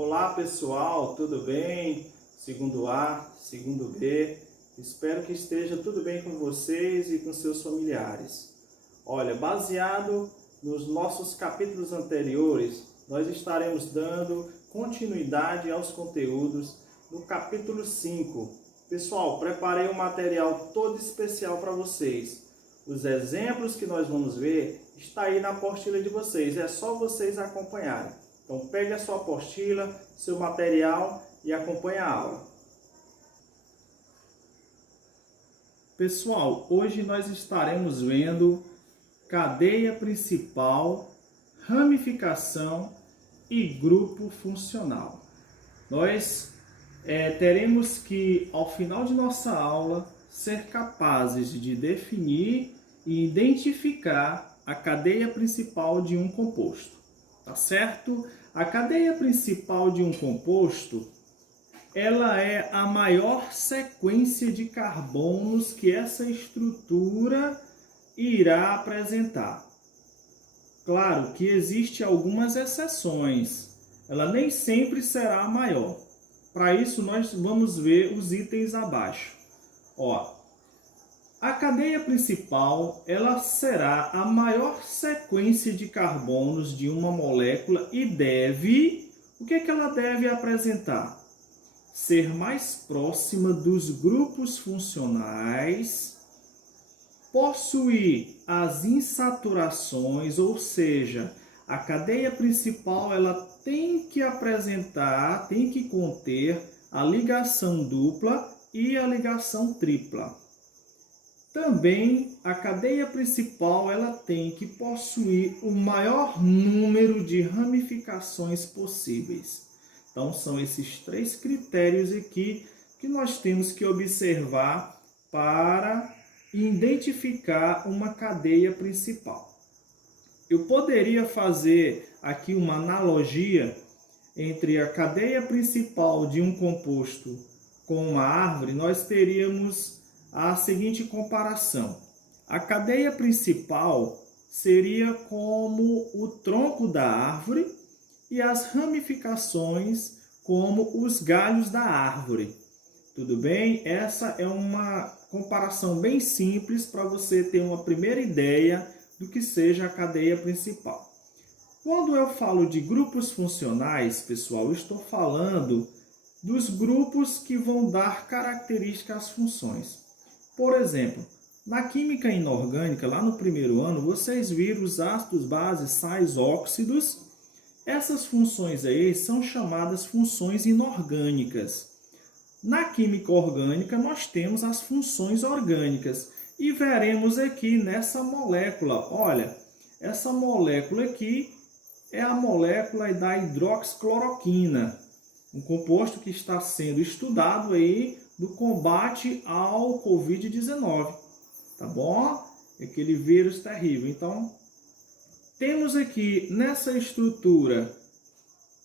Olá pessoal, tudo bem? Segundo A, segundo B, espero que esteja tudo bem com vocês e com seus familiares. Olha, baseado nos nossos capítulos anteriores, nós estaremos dando continuidade aos conteúdos no capítulo 5. Pessoal, preparei um material todo especial para vocês. Os exemplos que nós vamos ver está aí na apostila de vocês, é só vocês acompanharem. Então pegue a sua apostila, seu material e acompanhe a aula. Pessoal, hoje nós estaremos vendo cadeia principal, ramificação e grupo funcional. Nós teremos que, ao final de nossa aula, ser capazes de definir e identificar a cadeia principal de um composto. Tá certo? A cadeia principal de um composto, ela é a maior sequência de carbonos que essa estrutura irá apresentar. Claro que existem algumas exceções, ela nem sempre será a maior. Para isso nós vamos ver os itens abaixo. Ó, a cadeia principal, ela será a maior sequência de carbonos de uma molécula e deve, o que é que ela deve apresentar? Ser mais próxima dos grupos funcionais, possuir as insaturações, ou seja, a cadeia principal ela tem que apresentar, tem que conter a ligação dupla e a ligação tripla. Também a cadeia principal ela tem que possuir o maior número de ramificações possíveis. Então são esses três critérios aqui que nós temos que observar para identificar uma cadeia principal. Eu poderia fazer aqui uma analogia entre a cadeia principal de um composto com uma árvore. Nós teríamos a seguinte comparação. A cadeia principal seria como o tronco da árvore e as ramificações como os galhos da árvore. Tudo bem? Essa é uma comparação bem simples para você ter uma primeira ideia do que seja a cadeia principal. Quando eu falo de grupos funcionais, pessoal, eu estou falando dos grupos que vão dar características às funções. Por exemplo, na química inorgânica, lá no primeiro ano, vocês viram os ácidos, bases, sais, óxidos. Essas funções aí são chamadas funções inorgânicas. Na química orgânica, nós temos as funções orgânicas. E veremos aqui nessa molécula, olha, essa molécula aqui é a molécula da hidroxicloroquina, um composto que está sendo estudado aí no combate ao Covid-19, tá bom? Aquele vírus terrível. Então, temos aqui nessa estrutura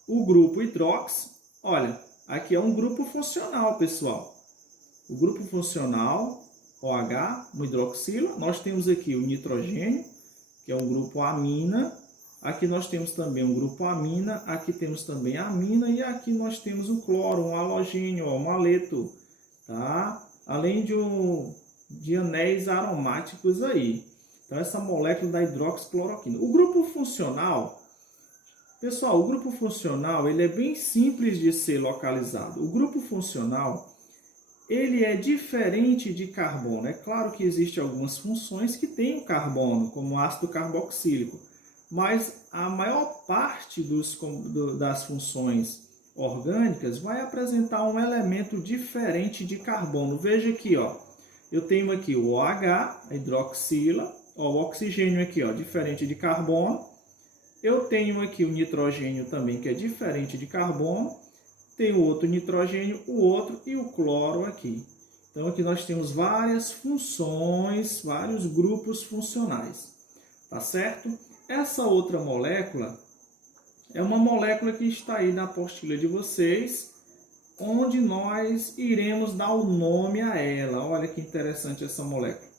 o grupo hidrox. Olha, aqui é um grupo funcional, pessoal. O grupo funcional, OH, no hidroxila. Nós temos aqui o nitrogênio, que é um grupo amina. Aqui nós temos também um grupo amina. Aqui temos também a amina. E aqui nós temos o cloro, um halogênio, um haleto. Tá? Além de anéis aromáticos aí. Então, essa molécula da hidroxicloroquina. O grupo funcional, pessoal, o grupo funcional ele é bem simples de ser localizado. O grupo funcional ele é diferente de carbono. É claro que existem algumas funções que têm o carbono, como o ácido carboxílico, mas a maior parte das funções orgânicas vai apresentar um elemento diferente de carbono. Veja aqui, ó, eu tenho aqui o OH, a hidroxila, ó, o oxigênio aqui, ó, diferente de carbono. Eu tenho aqui o nitrogênio também, que é diferente de carbono. Tem o outro nitrogênio, o outro e o cloro aqui. Então aqui nós temos várias funções, vários grupos funcionais. Tá certo? Essa outra molécula é uma molécula que está aí na apostila de vocês, onde nós iremos dar o nome a ela. Olha que interessante essa molécula.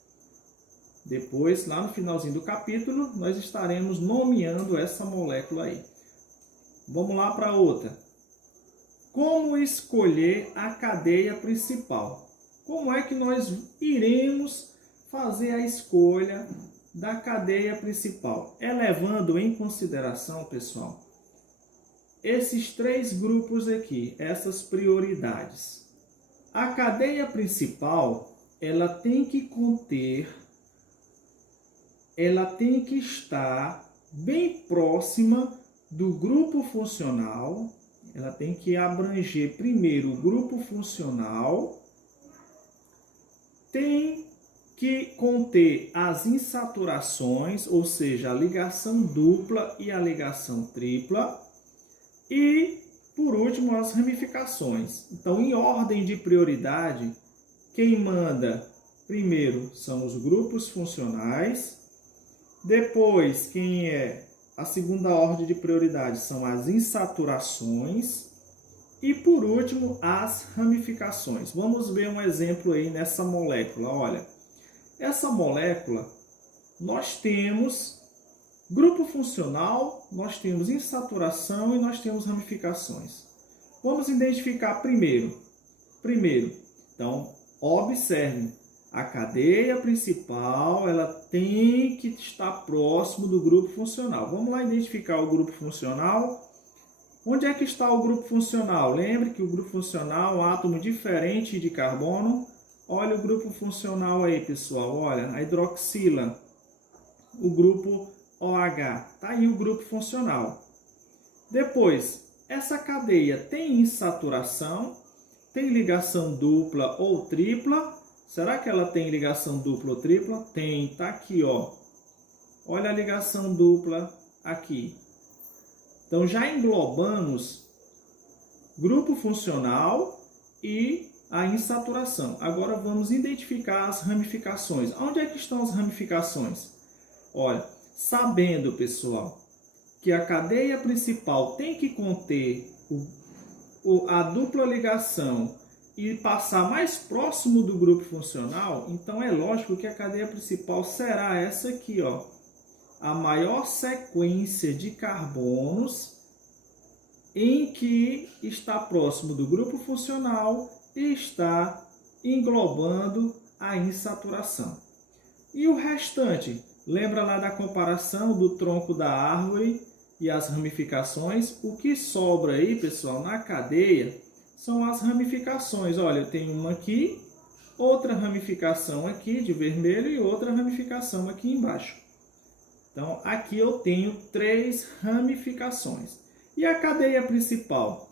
Depois, lá no finalzinho do capítulo, nós estaremos nomeando essa molécula aí. Vamos lá para outra. como escolher a cadeia principal? Como é que nós iremos fazer a escolha da cadeia principal? É levando em consideração, pessoal, esses três grupos aqui, essas prioridades. A cadeia principal, ela tem que estar bem próxima do grupo funcional. Ela tem que abranger primeiro o grupo funcional, tem que conter as insaturações, ou seja, a ligação dupla e a ligação tripla, e, por último, as ramificações. Então, em ordem de prioridade, quem manda primeiro são os grupos funcionais, depois, quem é a segunda ordem de prioridade são as insaturações e, por último, as ramificações. Vamos ver um exemplo aí nessa molécula. Olha, essa molécula, nós temos grupo funcional, nós temos insaturação e nós temos ramificações. Vamos identificar primeiro. Então, observe, a cadeia principal, ela tem que estar próximo do grupo funcional. Vamos lá identificar o grupo funcional. Onde é que está o grupo funcional? Lembre que o grupo funcional é um átomo diferente de carbono. Olha o grupo funcional aí, pessoal. Olha, a hidroxila, o grupo OH. Está aí o grupo funcional. Depois, essa cadeia tem insaturação, tem ligação dupla ou tripla. Será que ela tem ligação dupla ou tripla? Tem, tá aqui, ó. Olha a ligação dupla aqui. Então, já englobamos grupo funcional e a insaturação. Agora, vamos identificar as ramificações. Onde é que estão as ramificações? Olha, sabendo, pessoal, que a cadeia principal tem que conter a dupla ligação e passar mais próximo do grupo funcional, então é lógico que a cadeia principal será essa aqui, ó. A maior sequência de carbonos em que está próximo do grupo funcional e está englobando a insaturação. E o restante? Lembra lá da comparação do tronco da árvore e as ramificações? O que sobra aí, pessoal, na cadeia são as ramificações. Olha, eu tenho uma aqui, outra ramificação aqui de vermelho e outra ramificação aqui embaixo. Então, aqui eu tenho 3 ramificações. E a cadeia principal?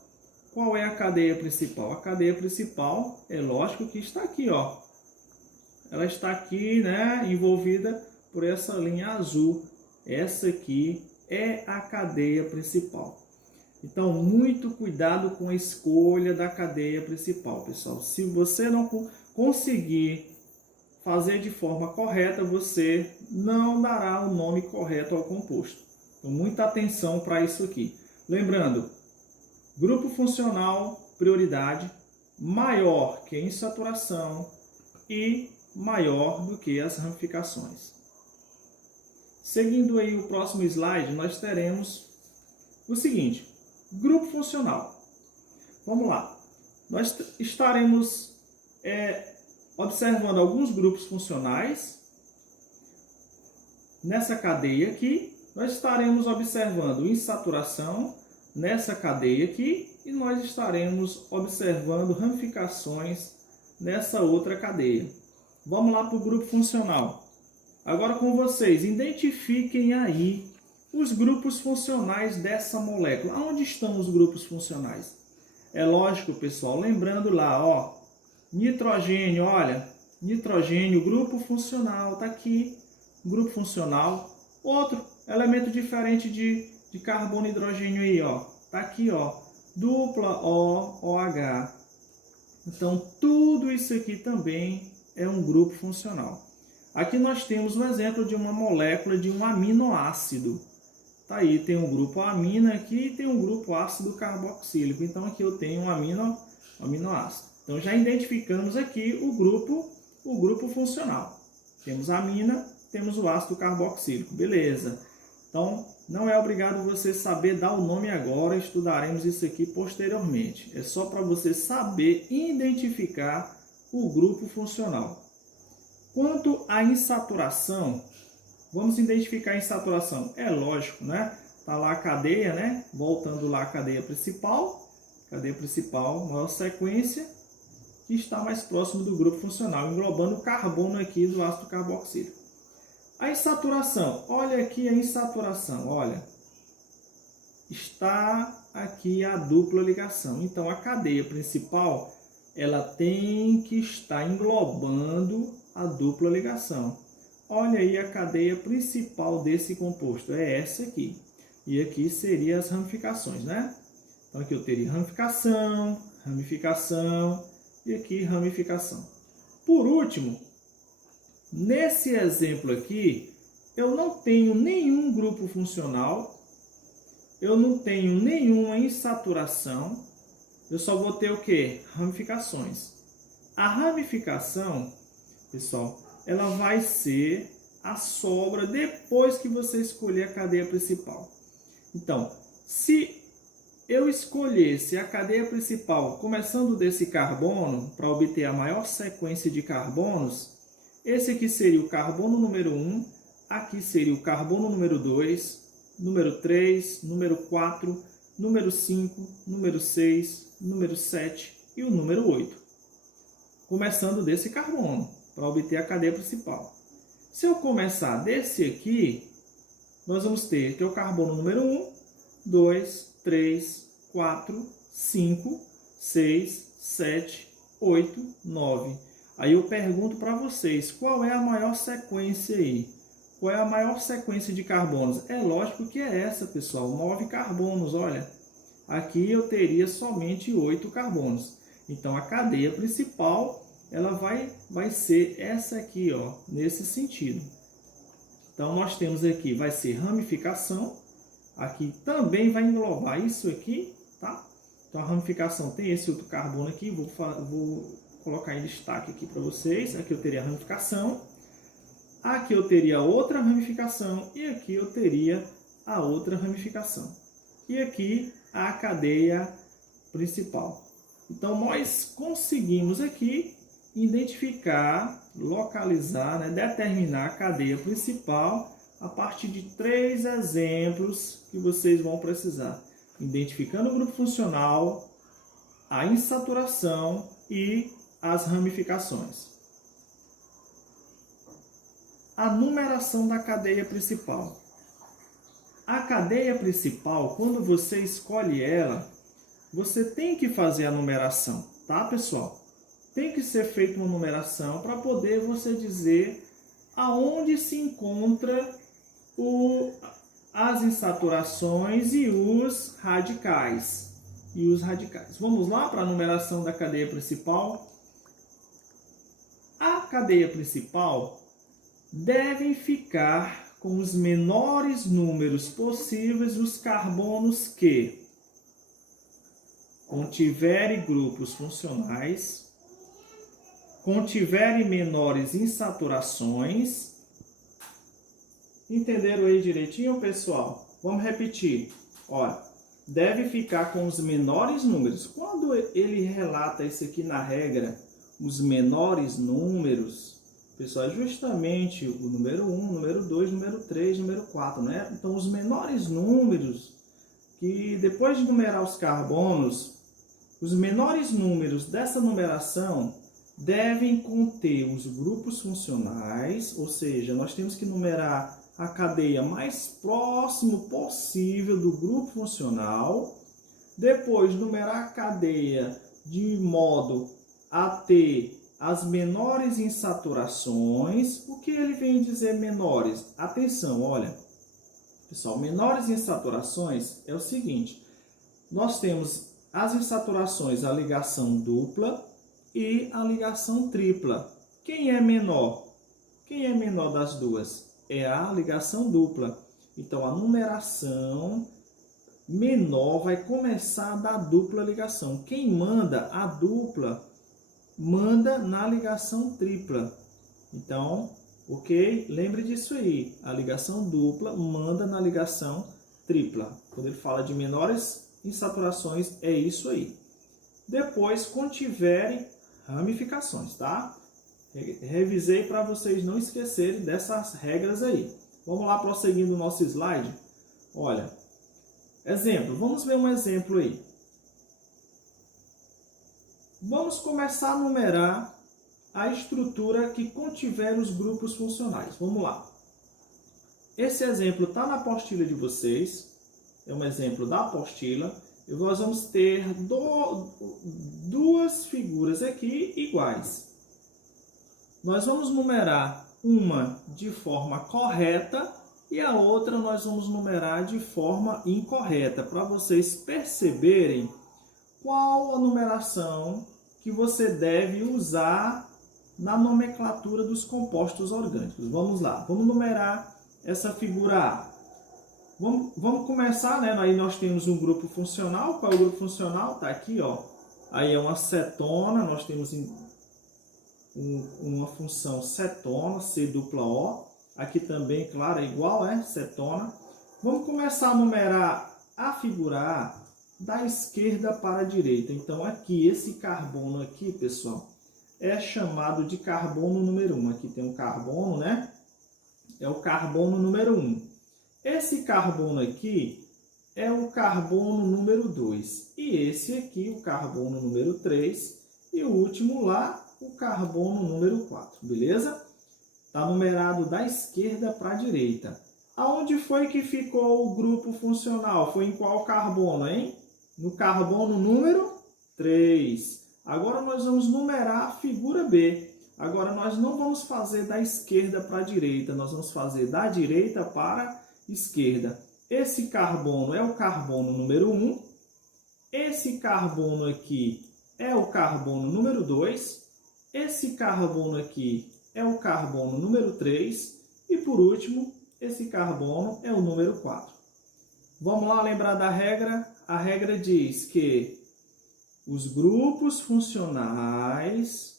Qual é a cadeia principal? A cadeia principal, é lógico que está aqui, ó. Ela está aqui, né, envolvida por essa linha azul. Essa aqui é a cadeia principal. Então, muito cuidado com a escolha da cadeia principal, pessoal. Se você não conseguir fazer de forma correta, você não dará o nome correto ao composto. Então, muita atenção para isso aqui. Lembrando, grupo funcional, prioridade, maior que a insaturação e maior do que as ramificações. Seguindo aí o próximo slide, nós teremos o seguinte. Grupo funcional. Vamos lá. Nós estaremos observando alguns grupos funcionais. Nessa cadeia aqui, nós estaremos observando insaturação nessa cadeia aqui e nós estaremos observando ramificações nessa outra cadeia. Vamos lá para o grupo funcional. Agora com vocês, identifiquem aí os grupos funcionais dessa molécula. Onde estão os grupos funcionais? É lógico, pessoal, lembrando lá, ó, nitrogênio, olha, nitrogênio, grupo funcional, tá aqui, grupo funcional. Outro elemento diferente de carbono e hidrogênio aí, ó, tá aqui, ó, dupla OH. Então, tudo isso aqui também é um grupo funcional. Aqui nós temos um exemplo de uma molécula de um aminoácido. Tá aí, tem um grupo amina aqui e tem um grupo ácido carboxílico. Então aqui eu tenho um aminoácido. Então já identificamos aqui o grupo funcional. Temos a amina, temos o ácido carboxílico. Beleza. Então, não é obrigado você saber dar o nome agora, estudaremos isso aqui posteriormente. É só para você saber identificar o grupo funcional. Quanto à insaturação, vamos identificar a insaturação. É lógico, né? Tá lá a cadeia, né? Voltando lá a cadeia principal, maior sequência, que está mais próximo do grupo funcional, englobando o carbono aqui do ácido carboxílico. A insaturação, olha aqui a insaturação, olha. Está aqui a dupla ligação. Então, a cadeia principal, ela tem que estar englobando a dupla ligação. Olha aí a cadeia principal desse composto, é essa aqui. E aqui seriam as ramificações, né? Então, aqui eu teria ramificação, ramificação e aqui ramificação. Por último, nesse exemplo aqui, eu não tenho nenhum grupo funcional, eu não tenho nenhuma insaturação, eu só vou ter o quê? Ramificações. A ramificação, pessoal, ela vai ser a sobra depois que você escolher a cadeia principal. Então, se eu escolhesse a cadeia principal começando desse carbono, para obter a maior sequência de carbonos, esse aqui seria o carbono número 1, aqui seria o carbono número 2, número 3, número 4, número 5, número 6, número 7 e o número 8. Começando desse carbono, para obter a cadeia principal. Se eu começar desse aqui, nós vamos ter que é o carbono número 1, 2, 3, 4, 5, 6, 7, 8, 9. Aí eu pergunto para vocês, qual é a maior sequência aí? Qual é a maior sequência de carbonos? É lógico que é essa, pessoal, 9 carbonos, olha. Aqui eu teria somente 8 carbonos. Então, a cadeia principal, ela vai ser essa aqui, ó, nesse sentido. Então, nós temos aqui, vai ser ramificação. Aqui também vai englobar isso aqui, tá? Então, a ramificação tem esse outro carbono aqui. Vou colocar em destaque aqui para vocês. Aqui eu teria a ramificação. Aqui eu teria outra ramificação. E aqui eu teria a outra ramificação. E aqui a cadeia principal. Então, nós conseguimos aqui identificar, localizar, né, determinar a cadeia principal a partir de 3 exemplos que vocês vão precisar. Identificando o grupo funcional, a insaturação e as ramificações. A numeração da cadeia principal. A cadeia principal, quando você escolhe ela, você tem que fazer a numeração, tá, pessoal? Tem que ser feita uma numeração para poder você dizer aonde se encontra as insaturações e os radicais. Vamos lá para a numeração da cadeia principal. A cadeia principal deve ficar com os menores números possíveis os carbonos que contiverem grupos funcionais, contiverem menores insaturações. Entenderam aí direitinho, pessoal? Vamos repetir. Olha, deve ficar com os menores números. Quando ele relata isso aqui na regra, os menores números, pessoal, é justamente o número 1, número 2, número 3, número 4, né? Então, os menores números, que depois de numerar os carbonos, os menores números dessa numeração devem conter os grupos funcionais, ou seja, nós temos que numerar a cadeia mais próximo possível do grupo funcional, depois numerar a cadeia de modo a ter as menores insaturações. O que ele vem dizer menores? Atenção, olha, pessoal, menores insaturações é o seguinte, nós temos as insaturações, a ligação dupla e a ligação tripla. Quem é menor? Quem é menor das duas? É a ligação dupla. Então, a numeração menor vai começar da dupla ligação. Quem manda a dupla, manda na ligação tripla. Então, Ok? Lembre disso aí. A ligação dupla manda na ligação tripla. Quando ele fala de menores insaturações, é isso aí. Depois, contiverem ramificações, tá? Revisei para vocês não esquecerem dessas regras aí. Vamos lá, prosseguindo o nosso slide. Olha, exemplo. Vamos ver um exemplo aí. Vamos começar a numerar a estrutura que contiver os grupos funcionais. Vamos lá. Esse exemplo está na apostila de vocês. É um exemplo da apostila. E nós vamos ter duas figuras aqui iguais. Nós vamos numerar uma de forma correta e a outra nós vamos numerar de forma incorreta, para vocês perceberem qual a numeração que você deve usar na nomenclatura dos compostos orgânicos. Vamos lá, vamos numerar essa figura A. Vamos começar, né? Aí nós temos um grupo funcional. Qual é o grupo funcional? Está aqui, ó. Aí é uma cetona, nós temos uma função cetona, C-O. Aqui também, claro, é igual, cetona. Vamos começar a numerar a figura A da esquerda para a direita. Então, aqui, esse carbono aqui, pessoal, é chamado de carbono número 1. Aqui tem um carbono, né? É o carbono número 1. Esse carbono aqui é o carbono número 2. E esse aqui, o carbono número 3. E o último lá, o carbono número 4. Beleza? Está numerado da esquerda para a direita. Aonde foi que ficou o grupo funcional? Foi em qual carbono, hein? No carbono número 3. Agora nós vamos numerar a figura B. Agora nós não vamos fazer da esquerda para a direita, nós vamos fazer da direita para a esquerda. Esse carbono é o carbono número 1. Esse carbono aqui é o carbono número 2. Esse carbono aqui é o carbono número 3. E por último, esse carbono é o número 4. Vamos lá lembrar da regra? A regra diz que os grupos funcionais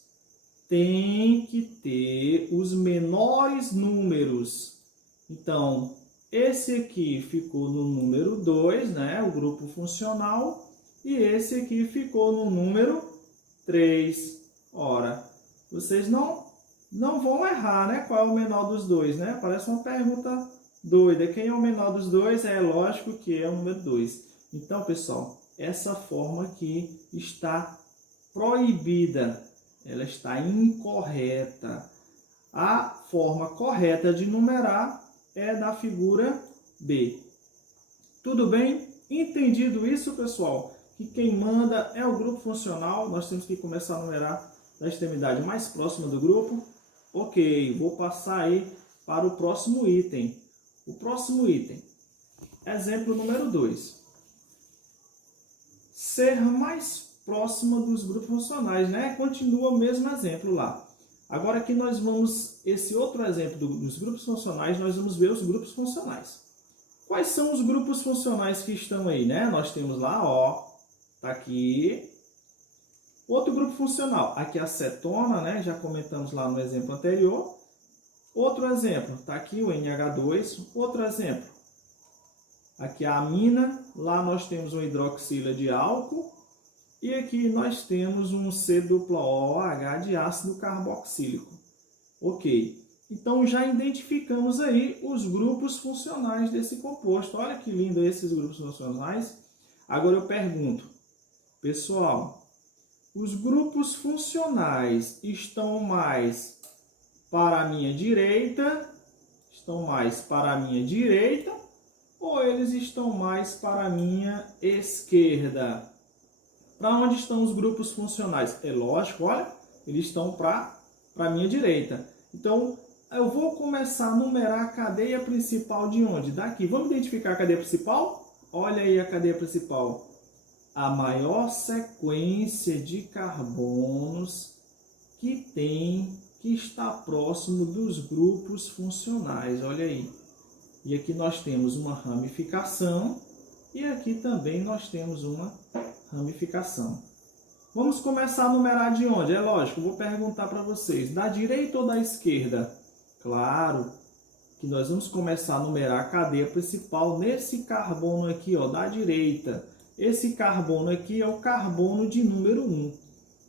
têm que ter os menores números. Então, esse aqui ficou no número 2, né? O grupo funcional. E esse aqui ficou no número 3. Ora, vocês não vão errar, né? Qual é o menor dos dois, né? Parece uma pergunta doida. Quem é o menor dos dois? É lógico que é o número 2. Então, pessoal, essa forma aqui está proibida. Ela está incorreta. A forma correta de numerar é da figura B. Tudo bem? Entendido isso, pessoal? Que quem manda é o grupo funcional. Nós temos que começar a numerar da extremidade mais próxima do grupo. Ok, vou passar aí para o próximo item. O próximo item, exemplo número 2. Ser mais próxima dos grupos funcionais, né? Continua o mesmo exemplo lá. Agora aqui nós vamos, esse outro exemplo dos grupos funcionais, nós vamos ver os grupos funcionais. Quais são os grupos funcionais que estão aí, né? Nós temos lá, ó, tá aqui. Outro grupo funcional, aqui a cetona, né? Já comentamos lá no exemplo anterior. Outro exemplo, tá aqui o NH2. Outro exemplo, aqui a amina. Lá nós temos um hidroxila de álcool. E aqui nós temos um C-OOH de ácido carboxílico. Ok. Então já identificamos aí os grupos funcionais desse composto. Olha que lindo esses grupos funcionais. Agora eu pergunto, pessoal, os grupos funcionais estão mais para a minha direita? Estão mais para a minha direita? Ou eles estão mais para a minha esquerda? Para onde estão os grupos funcionais? É lógico, olha, eles estão para a minha direita. Então, eu vou começar a numerar a cadeia principal de onde? Daqui. Vamos identificar a cadeia principal? Olha aí a cadeia principal. A maior sequência de carbonos que está próximo dos grupos funcionais. Olha aí. E aqui nós temos uma ramificação e aqui também nós temos uma ramificação. Vamos começar a numerar de onde? É lógico, vou perguntar para vocês, da direita ou da esquerda? Claro que nós vamos começar a numerar a cadeia principal nesse carbono aqui, ó, da direita. Esse carbono aqui é o carbono de número 1.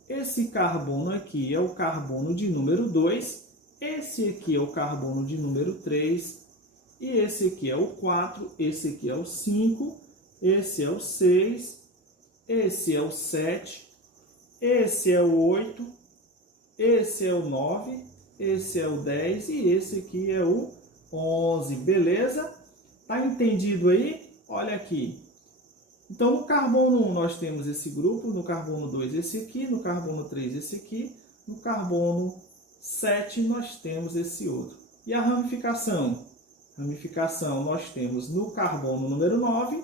Esse carbono aqui é o carbono de número 2. Esse aqui é o carbono de número 3. E esse aqui é o 4. Esse aqui é o 5. Esse é o 6. Esse é o 7. Esse é o 8. Esse é o 9. Esse é o 10. E esse aqui é o 11. Beleza? Tá entendido aí? Olha aqui. Então, no carbono 1 nós temos esse grupo, no carbono 2 esse aqui, no carbono 3 esse aqui, no carbono 7 nós temos esse outro. E a ramificação? Ramificação nós temos no carbono número 9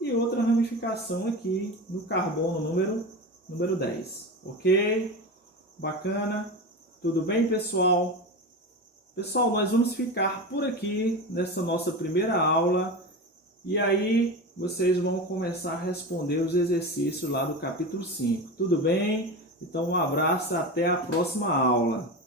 e outra ramificação aqui no carbono número 10. Ok? Bacana? Tudo bem, pessoal? Pessoal, nós vamos ficar por aqui nessa nossa primeira aula. E aí, vocês vão começar a responder os exercícios lá do capítulo 5. Tudo bem? Então, um abraço, até a próxima aula.